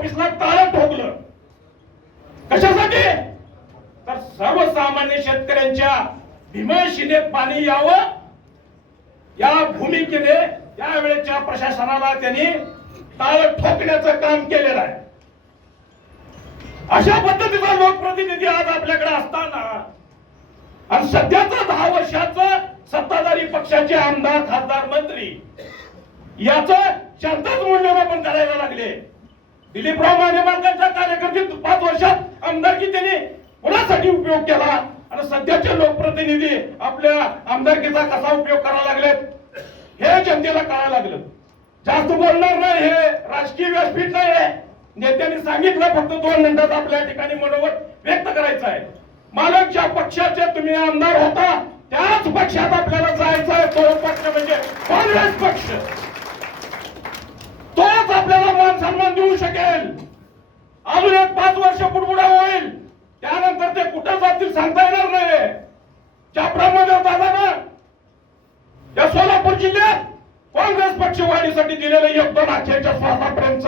ऑफिसला टाळं ठोकलं. कशासाठी? तर सर्वसामान्य शेतकऱ्यांच्या भीमशिनेत पाणी यावं या भूमिकेने त्यावेळेच्या प्रशासनाला त्यांनी टाळं ठोकण्याचं काम केलेलं आहे. अशा पद्धतीचा लोकप्रतिनिधी आज आपल्याकडे असताना आणि सध्याचा 10 वर्षाचं सत्ताधारी पक्षाचे आमदार खासदार मंत्री याचं शांतच मूल्यमापन करायला लागले. दिलीपराव माने मालकांच्या कार्यकर्ते 5 वर्षात आमदारकी त्यांनी कोणासाठी उपयोग केला आणि सध्याचे लोकप्रतिनिधी आपल्या आमदारकीचा कसा उपयोग करायला लागलेत हे जनतेला कळायला लागलं. जास्त बोलणार नाही, हे राजकीय व्यासपीठ नाही आहे. नेत्यांनी सांगितलं, फक्त 2 मिनिटात आपल्या ठिकाणी मनोगत व्यक्त करायचं आहे. मालक ज्या पक्षाचे तुम्ही आमदार होता त्याच पक्षात आपल्याला जायचं आहे. तो पक्ष म्हणजे काँग्रेस पक्ष. तोच आपल्याला मान सन्मान देऊ शकेल. अजून एक 5 वर्ष पुढपुढे होईल, त्यानंतर ते कुठे जातील सांगता येणार नाही. ज्याप्रमाणे दादा ना या सोलापूर जिल्ह्यात काँग्रेस पक्ष वाढीसाठी दिलेलं योगदान अखेरच्या श्वासापर्यंत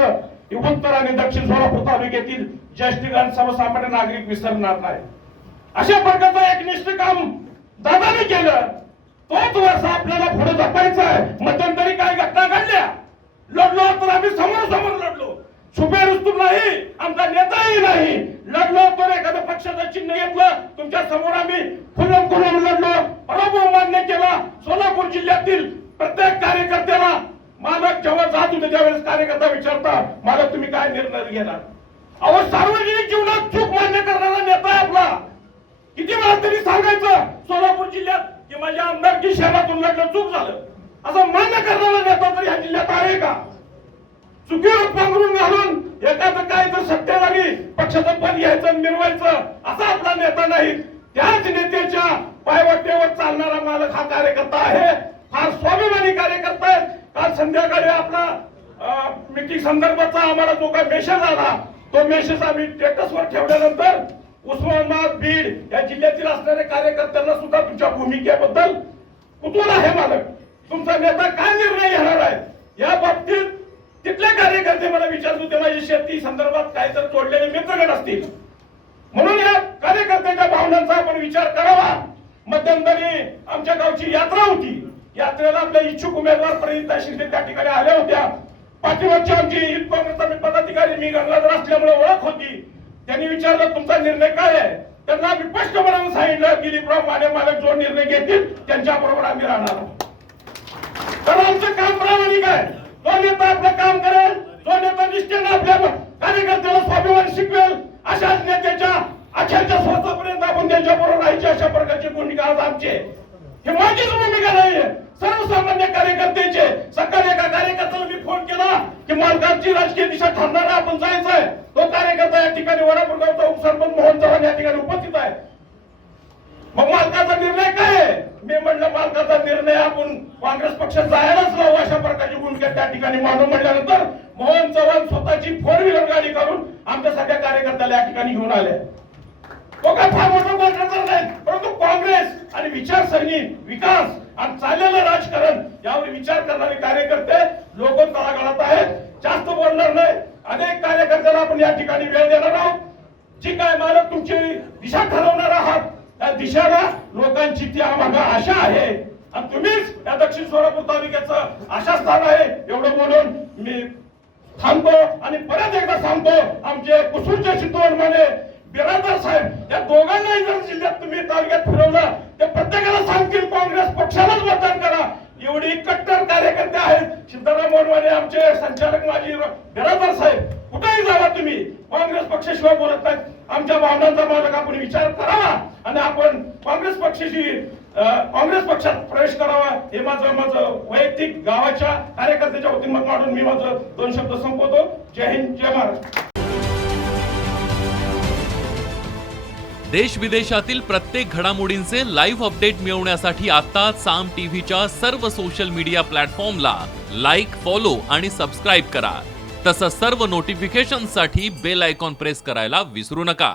उत्तर आणि दक्षिण सोलापूर तालुक्यातील ज्येष्ठगण सर्वसामान्य नागरिक विसरणार नाही. अशा प्रकारचं एकनिष्ठ काम दादाने केलं. तोच वर्ष आपल्याला पुढे जपायचं आहे. मध्यंतरी काय घटना घडल्या, लढलो तर आम्ही समोर लढलो. छुपे रुस्तुम नाही, आमचा नेताही नाही. लढलो तर एखाद्या पक्षाचं चिन्ह घेतलं, तुमच्या समोर आम्ही खुल्लम लढलो, पराभव मान्य केला. सोलापूर जिल्ह्यातील प्रत्येक कार्यकर्त्याला मालक जेव्हा जात होते त्यावेळेस कार्यकर्ता विचारता, मालक तुम्ही काय निर्णय घेणार? अहो, सार्वजनिक जीवनात चूक मान्य करणारा नेता आहे आपला. किती वेळा तरी सांगायचं सोलापूर जिल्ह्यात की माझ्या आमदारकी शहरातून लढलं, चूक झालं, असं मान्य करणारा नेता तरी ह्या जिल्ह्यात आहे का? चुकीवर पांघरून घालून एखादं काय तर सत्तेधारी पक्षाचं पद घ्यायचं मिरवायचं असा आपला नेता नाही. त्याच नेत्याच्या पायवाटेवर चालणारा मालक हा कार्यकर्ता आहे. फार स्वाभिमानी कार्यकर्ता आहे. काल संध्याकाळी आपला मीटिंग संदर्भाचा आम्हाला जो काही मेसेज आला, तो मेसेज आम्ही स्टेटसवर ठेवल्यानंतर उस्मानाबाद, बीड या जिल्ह्यातील असणाऱ्या कार्यकर्त्यांना सुद्धा तुमच्या भूमिकेबद्दल कुतूहल आहे. मालक, तुमचा नेता काय निर्णय घेणार आहे या बाबतीत तिथले कार्यकर्ते मला विचारत होते. माझी शेती संदर्भात काय तर जोडलेले मित्रगण असतील, म्हणून या कार्यकर्त्यांच्या भावनांचा आपण विचार करावा. मध्यंतरी आमच्या गावची यात्रा होती. यात्रेला आपल्या इच्छुक उमेदवार प्रणिता शिंदे त्या ठिकाणी आल्या होत्या. पाठीमागची आमची युथ काँग्रेसचा पदाधिकारी मी गंगाधर असल्यामुळे ओळख होती. त्यांनी विचारलं तुमचा निर्णय काय आहे? त्यांना आम्ही स्पष्टपणे सांगितलं, दिलीपराव माने मालक जो निर्णय घेतील त्यांच्या बरोबर आम्ही राहणार आहोत. तर आमचं काम प्रामाणिक आहे. जो नेता आपलं काम करेल, जो नेता निष्ठेने आपल्या कार्यकर्त्याला स्वाभिमान शिकवेल, अशाच नेत्याच्या अखेरच्या श्वासापर्यंत आपण त्यांच्या बरोबर राहायची, अशा प्रकारची भूमिका आज आमची आहे. ही माझीच भूमिका नाहीये, सर्वसामान्य कार्यकर्त्याचे. सकाळी एका कार्यकर्त्याला मी फोन केला की मालकांची राजकीय दिशा ठरणारा आपण जायचंय. तो कार्यकर्ता या ठिकाणी वडापूरगावचा उपसरपंच मोहन चव्हाण या ठिकाणी उपस्थित आहे. मग मालकाचा निर्णय काय आहे? मी म्हणलं मालकाचा निर्णय आपण काँग्रेस पक्षात जायलाच लावू, अशा प्रकारची भूमिका त्या ठिकाणी मानून म्हटल्यानंतर मोहन चव्हाण स्वतःची 4 व्हीलर गाडी काढून आमच्या सगळ्या कार्यकर्त्याला या ठिकाणी घेऊन आले. तो काय फार मोठा कॉन्ट्रॅक्टर नाही, परंतु काँग्रेस आणि विचारसरणी, विकास आणि चाललेलं राजकारण यावर विचार करणारे कार्यकर्ते लोक तळागाळात आहेत. जास्त बोलणार नाही. अनेक कार्यकर्त्याला आपण या ठिकाणी वेळ देणार आहोत. जी काय मालक तुमची दिशा ठरवणार आहात त्या दिशेला लोकांची ती आम्हाला आशा आहे आणि तुम्हीच या दक्षिण सोलापूर तालुक्याचं आशा स्थान आहे. एवढं बोलून मी थांबतो आणि परत एकदा सांगतो, आमचे कुसूरचे चितवण माने बिरादर साहेब या दोघांनाही जर जिल्ह्यात तुम्ही तालुक्यात फिरवलं तर प्रत्येकाला सांगतील काँग्रेस पक्षालाच मतदान करा. एवढी कट्टर कार्यकर्ते आहेत. सिद्धाराम मोरवाने आमचे संचालक माजी बिरादर साहेब, कुठेही जावा तुम्ही, काँग्रेस पक्षाशिवाय बोलत नाहीत. आमच्या भावनांचा मालक आपण विचार करावा आणि आपण काँग्रेस पक्षात प्रवेश करावा. हे माझं वैयक्तिक गावाच्या कार्यकर्त्याच्या वतीने मत मांडून मी माझं 2 शब्द संपवतो. जय हिंद, जय महाराष्ट्र. देश विदेशातील प्रत्येक घडामोडींचे लाईव्ह अपडेट मिळवण्यासाठी आता साम टीव्हीच्या सर्व सोशल मीडिया प्लॅटफॉर्मला लाईक, फॉलो आणि सबस्क्राईब करा. तसंच सर्व नोटिफिकेशनसाठी बेल आयकॉन प्रेस करायला विसरू नका.